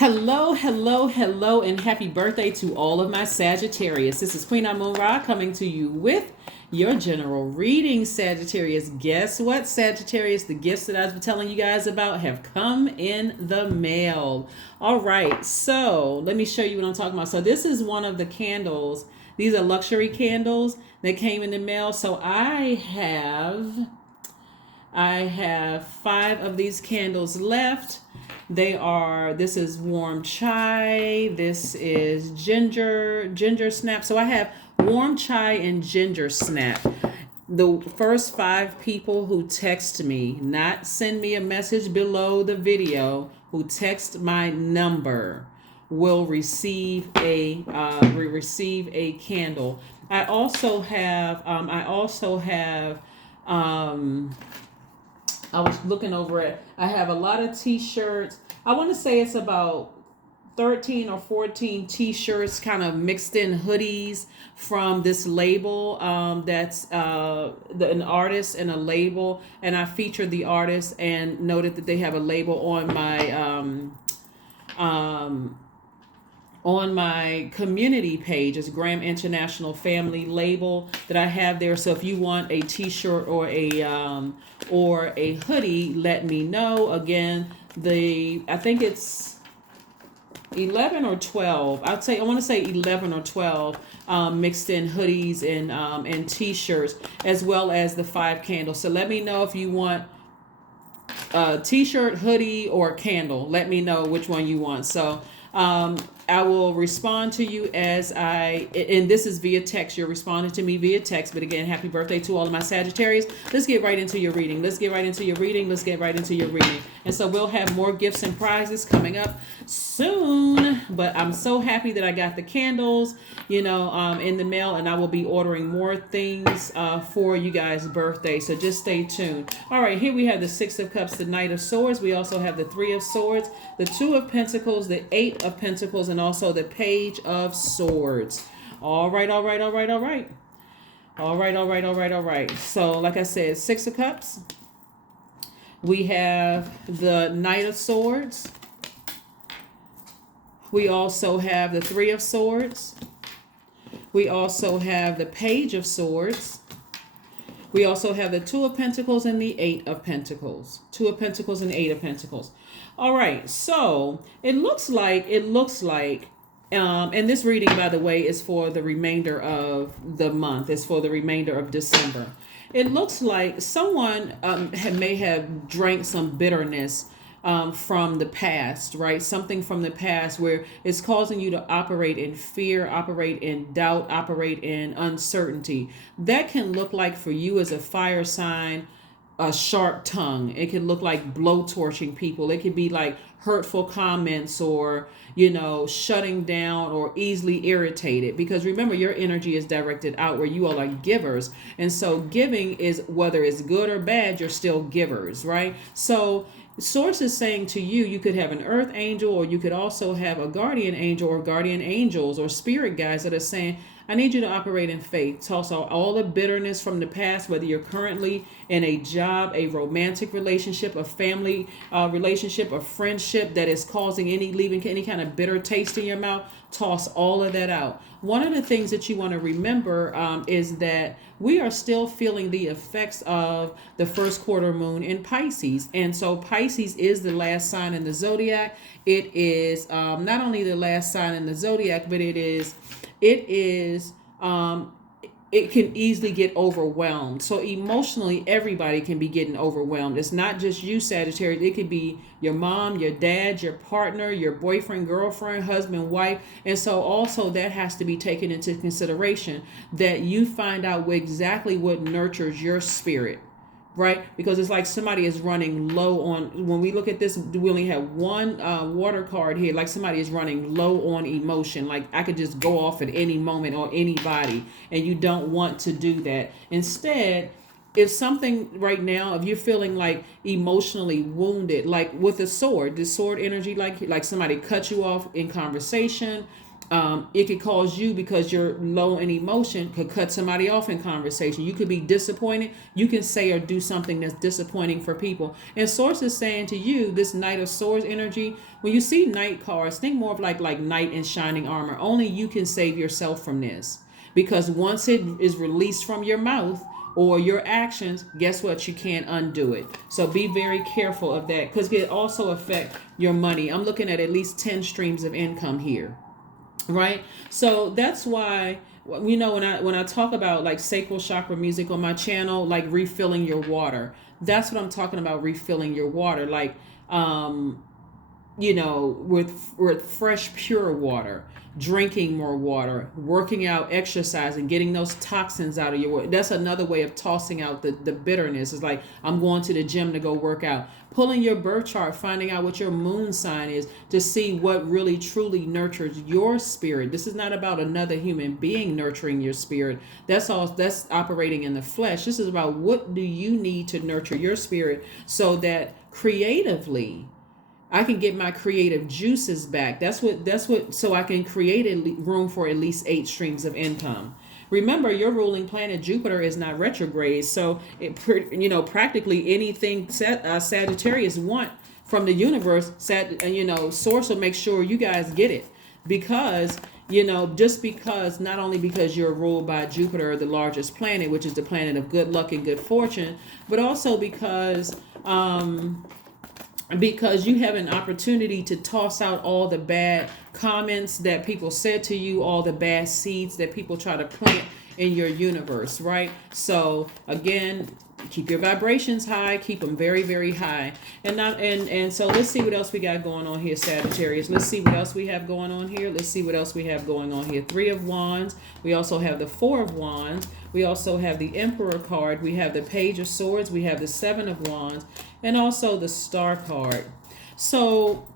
Hello, hello, hello, and happy birthday to all of my Sagittarius. This is Queen Amun Ra coming to you with your general reading, Sagittarius. Guess what, Sagittarius? The gifts that I've been telling you guys about have come in the mail. All right, so let me show you what I'm talking about. So this is one of the candles. These are luxury candles that came in the mail. So I have 5 of these candles left. This is warm chai, this is ginger snap. So I have warm chai and ginger snap. The first 5 people who text me, not send me a message below the video, who text my number will receive a candle. I also have I was looking over it. I have a lot of t-shirts. I want to say it's about 13 or 14 t-shirts kind of mixed in hoodies from this label that's an artist and a label, and I featured the artist and noted that they have a label on my community page. It's Graham International Family label that I have there. So if you want a t-shirt or a hoodie, let me know. Again, I think it's 11 or 12. I want to say 11 or 12 mixed in hoodies and t-shirts, as well as the 5 candles. So let me know if you want a t-shirt, hoodie, or candle. Let me know which one you want. So I will respond to you and this is via text. You're responding to me via text. But again, happy birthday to all of my Sagittarius. Let's get right into your reading. And so we'll have more gifts and prizes coming up soon. But I'm so happy that I got the candles, in the mail, and I will be ordering more things for you guys' birthday. So just stay tuned. All right, here we have the 6 of Cups, the Knight of Swords. We also have the 3 of Swords, the 2 of Pentacles, the 8 of Pentacles, and also the Page of Swords. All right. So like I said, 6 of Cups. We have the Knight of Swords. We also have the 3 of Swords. We also have the Page of Swords. We also have the 2 of Pentacles and the 8 of Pentacles. 2 of Pentacles and 8 of Pentacles. All right, so it looks like, and this reading, by the way, is for the remainder of the month. It's for the remainder of December. It looks like someone may have drank some bitterness from the past, right? Something from the past where it's causing you to operate in fear, operate in doubt, operate in uncertainty. That can look like, for you as a fire sign, a sharp tongue. It can look like blowtorching people. It could be like hurtful comments, or shutting down, or easily irritated, because remember, your energy is directed out, where you all are givers, and so giving is, whether it's good or bad, you're still givers, right? So source is saying to you, you could have an earth angel, or you could also have a guardian angel, or guardian angels, or spirit guides that are saying, I need you to operate in faith. Toss out all the bitterness from the past, whether you're currently in a job, a romantic relationship, a family relationship, a friendship that is leaving any kind of bitter taste in your mouth. Toss all of that out. One of the things that you want to remember is that we are still feeling the effects of the first quarter moon in Pisces. And so Pisces is the last sign in the zodiac. It is not only the last sign in the zodiac, but it can easily get overwhelmed. So emotionally, everybody can be getting overwhelmed. It's not just you, Sagittarius. It could be your mom, your dad, your partner, your boyfriend, girlfriend, husband, wife. And so also that has to be taken into consideration, that you find out exactly what nurtures your spirit. Right? Because it's like somebody is running low on, when we look at this, we only have one water card here, like somebody is running low on emotion. Like I could just go off at any moment on anybody, and you don't want to do that. Instead, if something right now, if you're feeling like emotionally wounded, like with the sword energy, like somebody cut you off in conversation, It could cause you, because you're low in emotion, could cut somebody off in conversation. You could be disappointed. You can say or do something that's disappointing for people. And Source is saying to you, this Knight of Swords energy, when you see Knight cards, think more of like Knight in shining armor. Only you can save yourself from this. Because once it is released from your mouth or your actions, guess what? You can't undo it. So be very careful of that, because it also affect your money. I'm looking at least 10 streams of income here. Right? So that's why, when I talk about like sacral chakra music on my channel, like refilling your water, that's what I'm talking about, refilling your water. Like, with fresh, pure water, drinking more water, working out, exercising, getting those toxins out of your water. That's another way of tossing out the bitterness. It's like, I'm going to the gym to go work out. Pulling your birth chart, finding out what your moon sign is to see what really truly nurtures your spirit. This is not about another human being nurturing your spirit. That's operating in the flesh. This is about what do you need to nurture your spirit so that creatively I can get my creative juices back. That's what, so I can create room for at least 8 streams of income. Remember, your ruling planet Jupiter is not retrograde, so practically anything Sagittarius want from the universe, Source will make sure you guys get it, because just because, not only because you're ruled by Jupiter, the largest planet, which is the planet of good luck and good fortune, but also because you have an opportunity to toss out all the bad comments that people said to you, all the bad seeds that people try to plant in your universe, right? So again, keep your vibrations high, keep them very, very high. And so let's see what else we got going on here, Sagittarius. Let's see what else we have going on here. Let's see what else we have going on here. 3 of Wands. We also have the 4 of Wands. We also have the Emperor card. We have the Page of Swords. We have the 7 of Wands, and also the Star card. So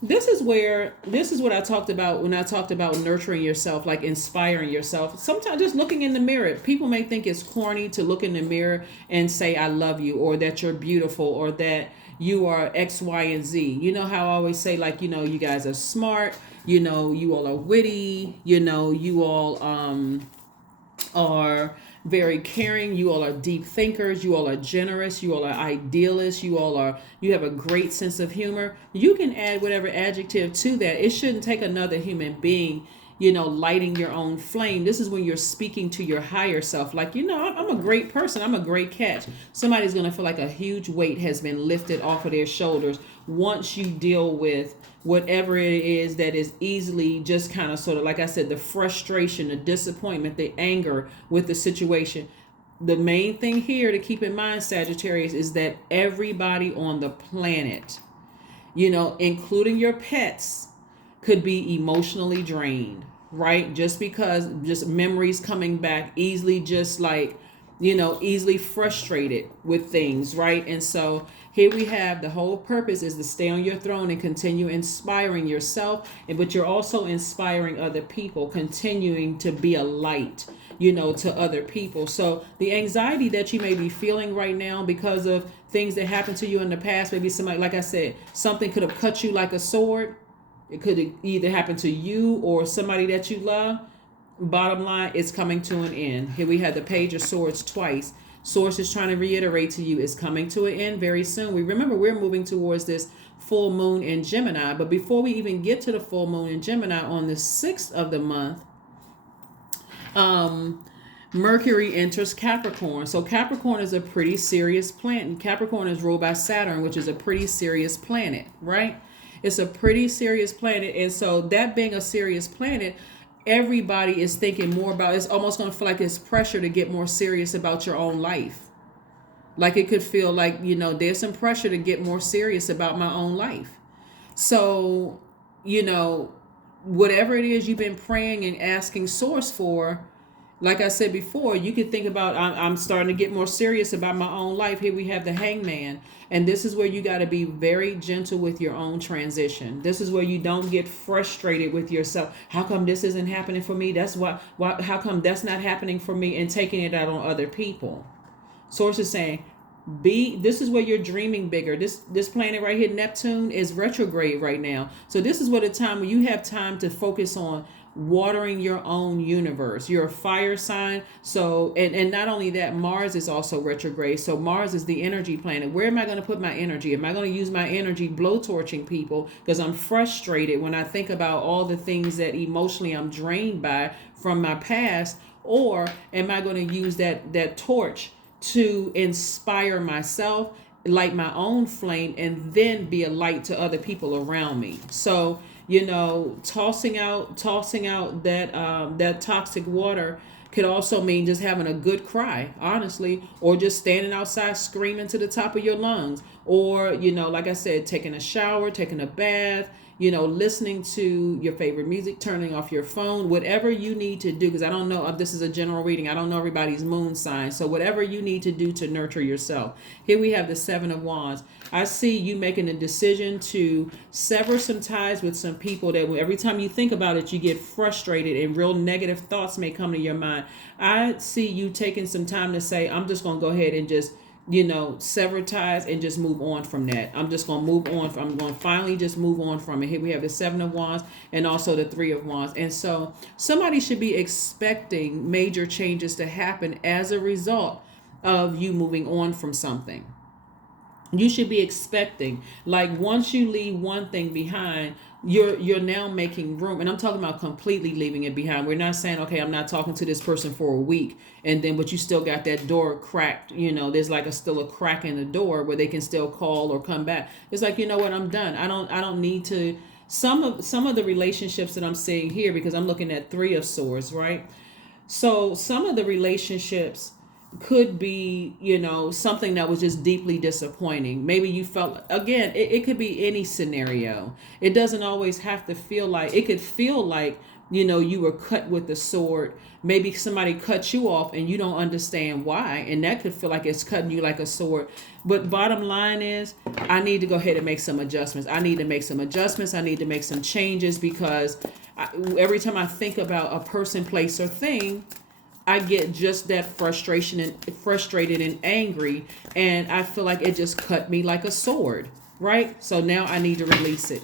this is what I talked about when I talked about nurturing yourself, like inspiring yourself. Sometimes just looking in the mirror. People may think it's corny to look in the mirror and say, I love you, or that you're beautiful, or that you are X, Y, and Z. You know how I always say, like, you guys are smart, you all are witty, you all are very caring, you all are deep thinkers, you all are generous, you all are idealists, you have a great sense of humor. You can add whatever adjective to that. It shouldn't take another human being, lighting your own flame. This is when you're speaking to your higher self, like, I'm a great person, I'm a great catch. Somebody's going to feel like a huge weight has been lifted off of their shoulders once you deal with whatever it is that is easily just kind of sort of, like I said, the frustration, the disappointment, the anger with the situation. The main thing here to keep in mind, Sagittarius, is that everybody on the planet, including your pets, could be emotionally drained, right? Just because just memories coming back easily, just like, easily frustrated with things, right? And so here we have the whole purpose is to stay on your throne and continue inspiring yourself, but you're also inspiring other people, continuing to be a light, to other people. So the anxiety that you may be feeling right now because of things that happened to you in the past, maybe somebody, like I said, something could have cut you like a sword. It could have either happened to you or somebody that you love. Bottom line, it's coming to an end. Here we have the Page of Swords twice. Source is trying to reiterate to you, it's coming to an end very soon. We're moving towards this full moon in Gemini. But before we even get to the full moon in Gemini on the 6th of the month, Mercury enters Capricorn. So Capricorn is a pretty serious planet. Capricorn is ruled by Saturn, which is a pretty serious planet, right? It's a pretty serious planet. And so that being a serious planet, everybody is thinking more about, it's almost going to feel like it's pressure to get more serious about your own life. Like it could feel like, there's some pressure to get more serious about my own life. So, whatever it is you've been praying and asking Source for, like I said before, you could think about, I'm starting to get more serious about my own life. Here we have the Hangman. And this is where you got to be very gentle with your own transition. This is where you don't get frustrated with yourself. How come this isn't happening for me? That's why how come that's not happening for me, and taking it out on other people. Source is saying, this is where you're dreaming bigger. This planet right here, Neptune, is retrograde right now. So this is what a time when you have time to focus on watering your own universe. You're a fire sign. So, and not only that, Mars is also retrograde. So Mars is the energy planet. Where am I going to put my energy? Am I going to use my energy blowtorching people because I'm frustrated when I think about all the things that emotionally I'm drained by from my past? Or am I going to use that torch to inspire myself, light my own flame, and then be a light to other people around me? So, tossing out that toxic water could also mean just having a good cry, honestly, or just standing outside screaming to the top of your lungs, or like I said, taking a shower, taking a bath, listening to your favorite music, turning off your phone, whatever you need to do. Because I don't know if this is a general reading. I don't know everybody's moon sign. So whatever you need to do to nurture yourself. Here we have the Seven of Wands. I see you making a decision to sever some ties with some people that every time you think about it, you get frustrated and real negative thoughts may come to your mind. I see you taking some time to say, I'm just going to go ahead and just sever ties and just move on from that. I'm just going to move on. I'm going to finally just move on from it. Here we have the Seven of Wands and also the Three of Wands. And so somebody should be expecting major changes to happen as a result of you moving on from something. You should be expecting, like, once you leave one thing behind, you're now making room. And I'm talking about completely leaving it behind. We're not saying, okay, I'm not talking to this person for a week, but you still got that door cracked. There's like still a crack in the door where they can still call or come back. It's like, you know what, I'm done. I don't need to. Some of the relationships that I'm seeing here, because I'm looking at Three of Swords, right? So some of the relationships could be, something that was just deeply disappointing. Maybe you felt, again, it could be any scenario. It doesn't always have to feel like, it could feel like, you were cut with a sword. Maybe somebody cut you off and you don't understand why. And that could feel like it's cutting you like a sword. But bottom line is, I need to go ahead and make some adjustments. I need to make some changes, because every time I think about a person, place, or thing, I get just that frustrated and angry, and I feel like it just cut me like a sword, right? So now I need to release it.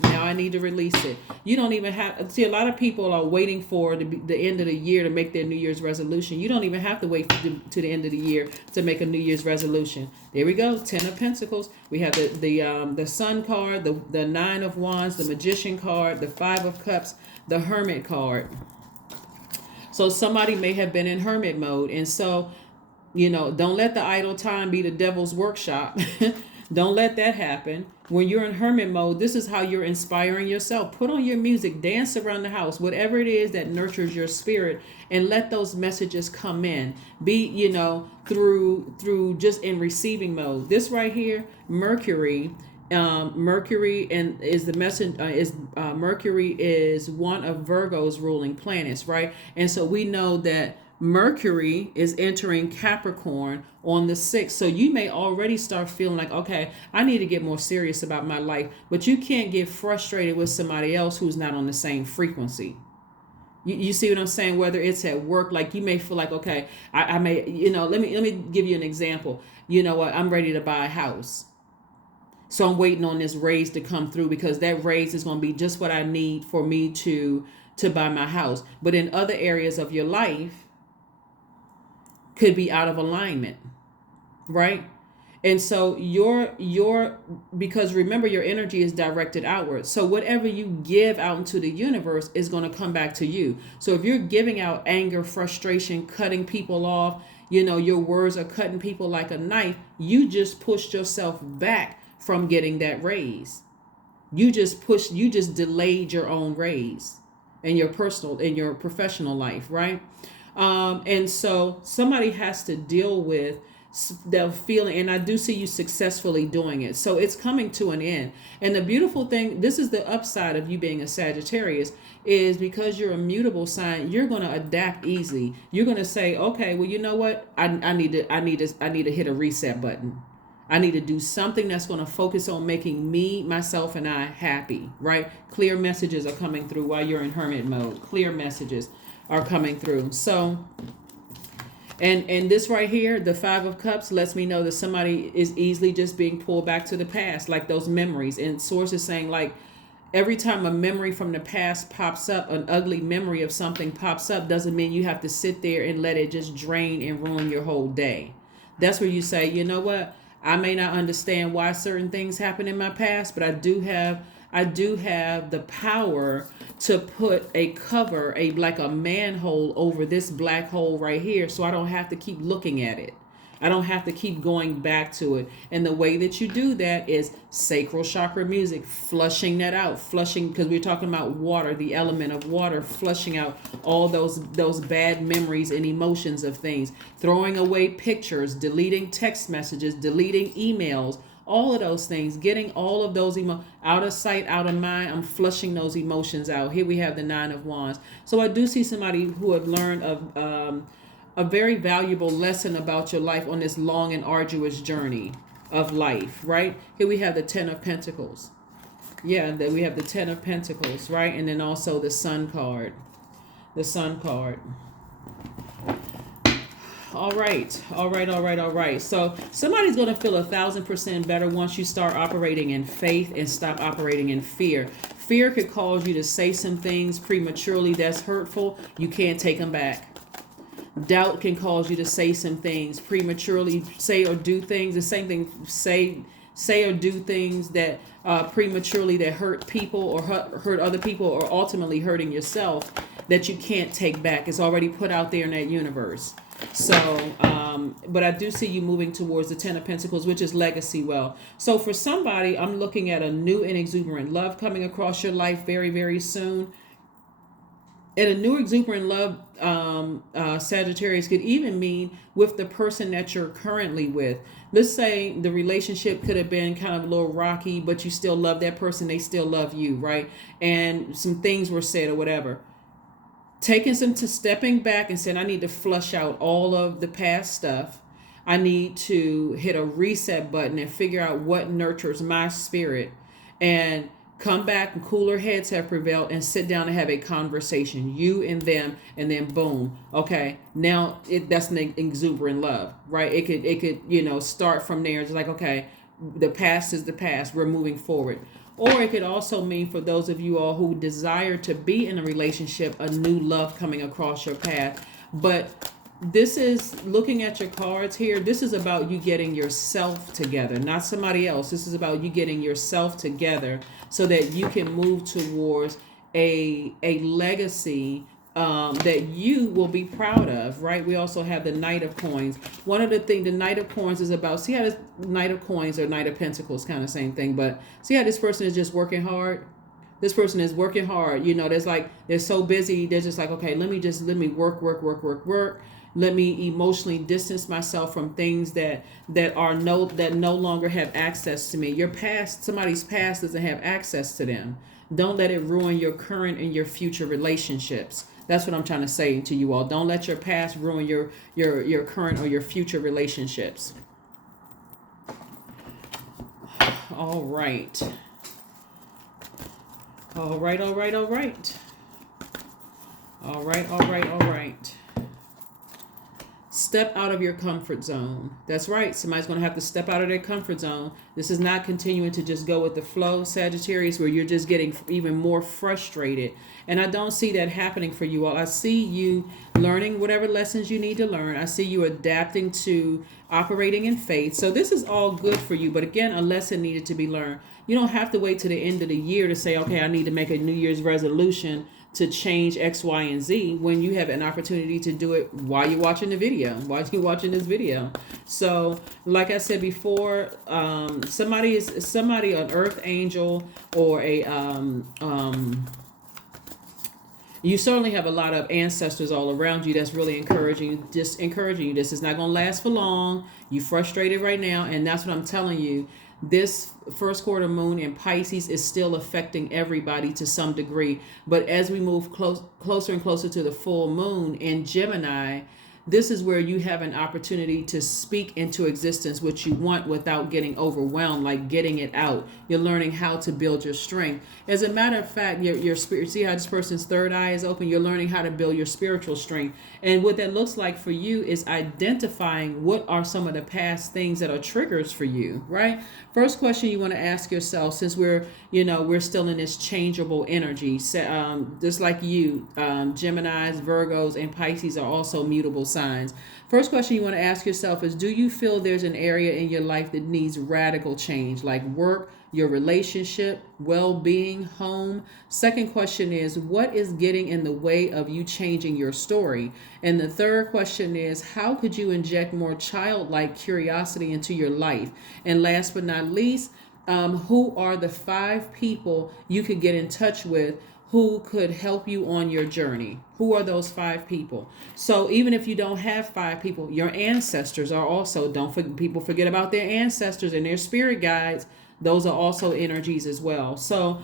You don't even have, see, a lot of people are waiting for the end of the year to make their New Year's resolution. You don't even have to wait to the end of the year to make a New Year's resolution. There we go, Ten of Pentacles. We have the Sun card, the Nine of Wands, the Magician card, the Five of Cups, the Hermit card. So somebody may have been in hermit mode. And so, don't let the idle time be the devil's workshop. Don't let that happen. When you're in hermit mode, this is how you're inspiring yourself. Put on your music, dance around the house, whatever it is that nurtures your spirit, and let those messages come in. Be, through just in receiving mode. This right here, Mercury. Mercury is the Mercury is one of Virgo's ruling planets, right? And so we know that Mercury is entering Capricorn on the 6th. So you may already start feeling like, okay, I need to get more serious about my life, but you can't get frustrated with somebody else who's not on the same frequency. You see what I'm saying? Whether it's at work, like you may feel like, okay, I may, let me give you an example. You know what? I'm ready to buy a house. So I'm waiting on this raise to come through, because that raise is going to be just what I need for me to buy my house. But in other areas of your life could be out of alignment, right? And so because remember, your energy is directed outward. So whatever you give out into the universe is going to come back to you. So if you're giving out anger, frustration, cutting people off, your words are cutting people like a knife, you just pushed yourself back from getting that raise. You just delayed your own raise in your professional life, right? And so somebody has to deal with the feeling, and I do see you successfully doing it. So it's coming to an end. And the beautiful thing, this is the upside of you being a Sagittarius, is because you're a mutable sign, you're going to adapt easily. You're going to say, okay, well, you know what? I need to hit a reset button. I need to do something that's going to focus on making me, myself, and I happy, right? Clear messages are coming through while you're in hermit mode. Clear messages are coming through. So, and this right here, the Five of Cups, lets me know that somebody is easily just being pulled back to the past, like those memories. And Source is saying, like, Every time a memory from the past pops up, an ugly memory of something pops up, doesn't mean you have to sit there and let it just drain and ruin your whole day. That's where you say, you know what? I may not understand why certain things happen in my past, but I do have the power to put a cover, a like a manhole over this black hole right here, so I don't have to keep looking at it. I don't have to keep going back to it. And the way that you do that is sacral chakra music, flushing that out, flushing, because we're talking about water, the element of water, flushing out all those bad memories and emotions of things, throwing away pictures, deleting text messages, deleting emails, all of those things, getting all of those out of sight, out of mind. I'm flushing those emotions out. Here we have the Nine of Wands. So I do see somebody who had learned a very valuable lesson about your life on this long and arduous journey of life, right? Here we have the Ten of Pentacles. Yeah, that we have the Ten of Pentacles, right? And then also the Sun card. The Sun card. All right. So somebody's going to feel 1,000% better once you start operating in faith and stop operating in fear. Fear could cause you to say some things prematurely that's hurtful. You can't take them back. Doubt can cause you to say some things prematurely, say or do things. The same thing, say or do things that prematurely that hurt people or hurt other people or ultimately hurting yourself that you can't take back. It's already put out there in that universe. So, but I do see you moving towards the Ten of Pentacles, which is legacy wealth. So for somebody, I'm looking at a new and exuberant love coming across your life very, very soon. And a new exuberant love, Sagittarius, could even mean with the person that you're currently with. Let's say the relationship could have been kind of a little rocky, but you still love that person. They still love you, right? And some things were said or whatever. Stepping back and saying, I need to flush out all of the past stuff. I need to hit a reset button and figure out what nurtures my spirit, and come back and cooler heads have prevailed, and sit down and have a conversation, you and them, and then boom. Okay, now that's an exuberant love, right? It could start from there. It's like, okay, the past is the past. We're moving forward. Or it could also mean, for those of you all who desire to be in a relationship, a new love coming across your path. But this is, looking at your cards here, this is about you getting yourself together, not somebody else. This is about you getting yourself together so that you can move towards a legacy that you will be proud of, right? We also have the Knight of Coins. One of the things, the Knight of Coins is about, see how this Knight of Coins or Knight of Pentacles, kind of same thing, but see how this person is just working hard? This person is working hard. They're so busy. They're just like, okay, let me work. Let me emotionally distance myself from things that no longer have access to me. Your past, somebody's past doesn't have access to them. Don't let it ruin your current and your future relationships. That's what I'm trying to say to you all. Don't let your past ruin your current or your future relationships. All right. All right. Step out of your comfort zone. That's right. Somebody's going to have to step out of their comfort zone. This is not continuing to just go with the flow, Sagittarius, where you're just getting even more frustrated. And I don't see that happening for you all. I see you learning whatever lessons you need to learn. I see you adapting to operating in faith. So this is all good for you. But again, a lesson needed to be learned. You don't have to wait to the end of the year to say, okay, I need to make a New Year's resolution to change X, Y, and Z, when you have an opportunity to do it while you're watching the video, while you're watching this video. So like I said before, somebody, an earth angel, or you certainly have a lot of ancestors all around you that's really encouraging you. This is not going to last for long. You're frustrated right now, and that's what I'm telling you. This first quarter moon in Pisces is still affecting everybody to some degree. But as we move closer and closer to the full moon in Gemini, this is where you have an opportunity to speak into existence what you want without getting overwhelmed, like getting it out. You're learning how to build your strength. As a matter of fact, your spirit, see how this person's third eye is open? You're learning how to build your spiritual strength. And what that looks like for you is identifying what are some of the past things that are triggers for you, right? First question you want to ask yourself, since we're still in this changeable energy, just like you, Geminis, Virgos, and Pisces are also mutable signs. First question you want to ask yourself is, do you feel there's an area in your life that needs radical change, like work, your relationship, well-being, home? Second question is, what is getting in the way of you changing your story? And the third question is, how could you inject more childlike curiosity into your life? And last but not least, who are the 5 people you could get in touch with who could help you on your journey? Who are those 5 people? So even if you don't have 5 people, your ancestors are also, people forget about their ancestors and their spirit guides. Those are also energies as well. So,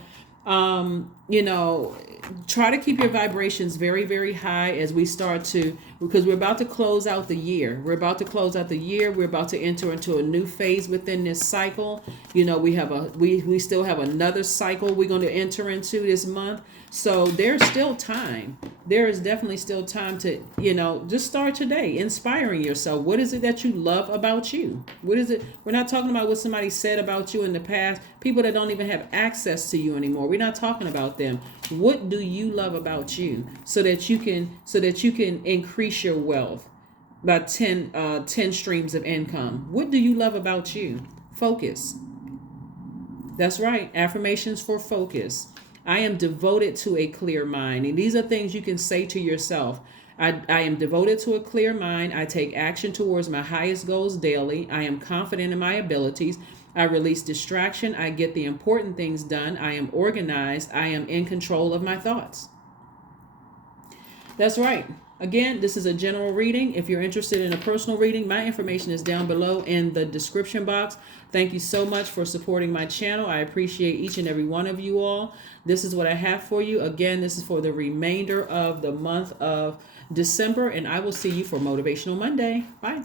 try to keep your vibrations very, very high as we start to, because we're about to close out the year. We're about to enter into a new phase within this cycle. We still have another cycle we're going to enter into this month. So there's still time. There is definitely still time to, just start today, inspiring yourself. What is it that you love about you? What is it? We're not talking about what somebody said about you in the past. People that don't even have access to you anymore. We're not talking about them. What do you love about you so that you can increase your wealth by 10 streams of income? What do you love about you? Focus. That's right. Affirmations for focus. I am devoted to a clear mind. And these are things you can say to yourself. I am devoted to a clear mind. I take action towards my highest goals daily. I am confident in my abilities. I release distraction. I get the important things done. I am organized. I am in control of my thoughts. That's right. Again, this is a general reading. If you're interested in a personal reading, my information is down below in the description box. Thank you so much for supporting my channel. I appreciate each and every one of you all. This is what I have for you. Again, this is for the remainder of the month of December, and I will see you for Motivational Monday. Bye.